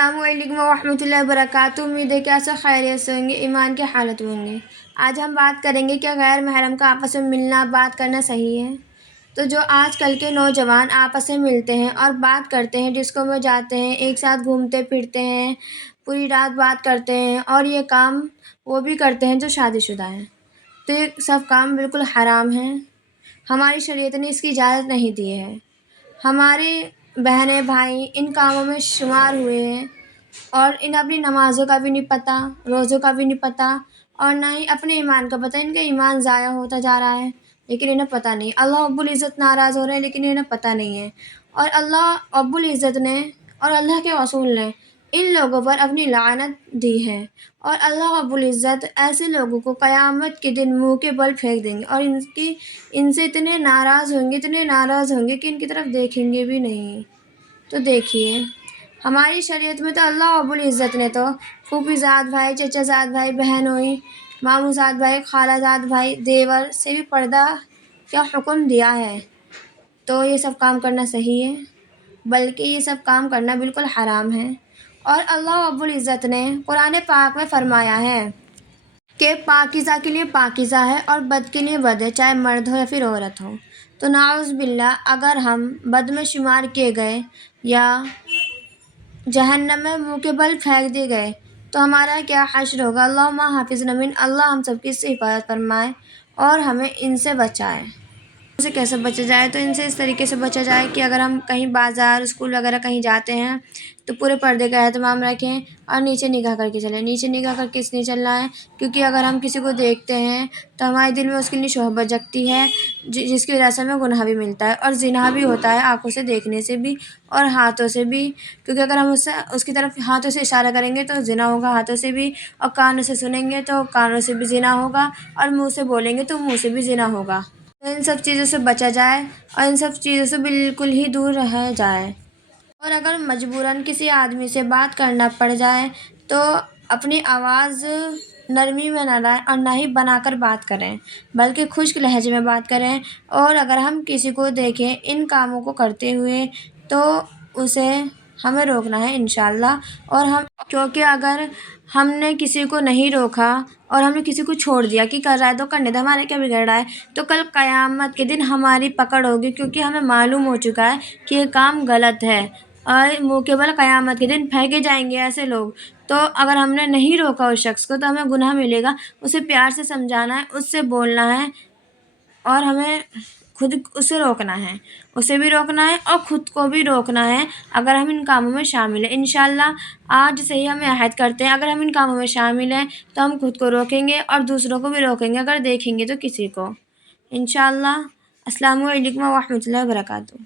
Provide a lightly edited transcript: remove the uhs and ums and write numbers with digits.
السلام علیکم ورحمۃ اللہ وبرکاتہ۔ امید ہے کہ ایسا خیریت سے ہوں گے، ایمان کی حالت میں ہوں گے۔ آج ہم بات کریں گے کہ غیر محرم کا آپس میں ملنا بات کرنا صحیح ہے۔ تو جو آج کل کے نوجوان آپس میں ملتے ہیں اور بات کرتے ہیں، ڈسکو میں جاتے ہیں، ایک ساتھ گھومتے پھرتے ہیں، پوری رات بات کرتے ہیں، اور یہ کام وہ بھی کرتے ہیں جو شادی شدہ ہیں، تو یہ سب کام بالکل حرام ہیں۔ ہماری شریعت نے اس کی اجازت نہیں دی ہے۔ ہمارے بہنیں بھائی ان کاموں میں شمار ہوئے ہیں، اور انہیں اپنی نمازوں کا بھی نہیں پتہ، روزوں کا بھی نہیں پتہ، اور نہ ہی اپنے ایمان کا پتہ۔ ان کا ایمان ضائع ہوتا جا رہا ہے لیکن انہیں پتہ نہیں۔ اللہ رب العزت ناراض ہو رہے ہیں لیکن انہیں پتہ نہیں ہے، اور اللہ رب العزت نے اور اللہ کے رسول نے ان لوگوں پر اپنی لعنت دی ہے، اور اللہ رب العزت ایسے لوگوں کو قیامت کے دن منہ کے بل پھینک دیں گے، اور ان سے اتنے ناراض ہوں گے کہ ان کی طرف دیکھیں گے بھی نہیں۔ تو دیکھیے، ہماری شریعت میں تو اللہ رب العزت نے تو پھوپھی زاد بھائی، چچا زاد بھائی، بہن ہوئی، ماموں زاد بھائی، خالہ زاد بھائی، دیور سے بھی پردہ کا حکم دیا ہے۔ تو یہ سب کام کرنا صحیح ہے؟ بلکہ یہ سب کام کرنا بالکل حرام ہے۔ اور اللہ رب العزت نے قرآن پاک میں فرمایا ہے کہ پاکیزہ کے لیے پاکیزہ ہے اور بد کے لیے بد ہے، چاہے مرد ہو یا پھر عورت ہو۔ تو نعوذ باللہ، اگر ہم بد میں شمار کیے گئے یا جہنم میں منہ کے بل پھینک دیے گئے تو ہمارا کیا حشر ہوگا۔ اللہم حافظنا من، اللہ ہم سب کی اس سے حفاظت فرمائے اور ہمیں ان سے بچائے۔ ان سے کیسے بچا جائے؟ تو ان سے اس طریقے سے بچا جائے کہ اگر ہم کہیں بازار، اسکول وغیرہ کہیں جاتے ہیں تو پورے پردے کا اہتمام رکھیں اور نیچے نگاہ کر کے چلیں۔ نیچے نگاہ کر کے اس لیے چلنا ہے کیونکہ اگر ہم کسی کو دیکھتے ہیں تو ہمارے دل میں اس کے لیے شہبت جگتی ہے، جس کی وجہ سے ہمیں گناہ بھی ملتا ہے، اور زنا بھی ہوتا ہے آنکھوں سے دیکھنے سے بھی اور ہاتھوں سے بھی، کیونکہ اگر ہم اس کی طرف ہاتھوں سے اشارہ کریں گے تو زنا ہوگا ہاتھوں سے بھی، اور کانوں سے سنیں گے تو کانوں سے بھی زنا ہوگا، اور منہ سے بولیں گے تو منہ سے بھی زنا ہوگا۔ تو ان سب چیزوں سے بچا جائے اور ان سب چیزوں سے بالکل ہی دور رہا جائے۔ اور اگر مجبوراً کسی آدمی سے بات کرنا پڑ جائے تو اپنی آواز نرمی میں نہ لائیں اور نہ ہی بنا کر بات کریں، بلکہ خشک لہجے میں بات کریں۔ اور اگر ہم کسی کو دیکھیں ان کاموں کو کرتے ہوئے تو اسے ہمیں روکنا ہے انشاءاللہ۔ کیونکہ اگر ہم نے کسی کو نہیں روکا اور ہم نے کسی کو چھوڑ دیا کہ کر رہا ہے تو کرنے دے، ہمارے کیا بگڑ رہا ہے، تو کل قیامت کے دن ہماری پکڑ ہوگی، کیونکہ ہمیں معلوم ہو چکا ہے کہ یہ کام غلط ہے، اور منہ کے بل قیامت کے دن پھینکے جائیں گے ایسے لوگ۔ تو اگر ہم نے نہیں روکا اس شخص کو تو ہمیں گناہ ملے گا۔ اسے پیار سے سمجھانا ہے، اس سے بولنا ہے، اور ہمیں خود اسے روکنا ہے، اسے بھی روکنا ہے اور خود کو بھی روکنا ہے اگر ہم ان کاموں میں شامل ہیں۔ انشاءاللہ آج سے ہی ہم عہد کرتے ہیں، اگر ہم ان کاموں میں شامل ہیں تو ہم خود کو روکیں گے اور دوسروں کو بھی روکیں گے اگر دیکھیں گے تو کسی کو، انشاءاللہ۔ السلام علیکم ورحمۃ اللہ وبرکاتہ۔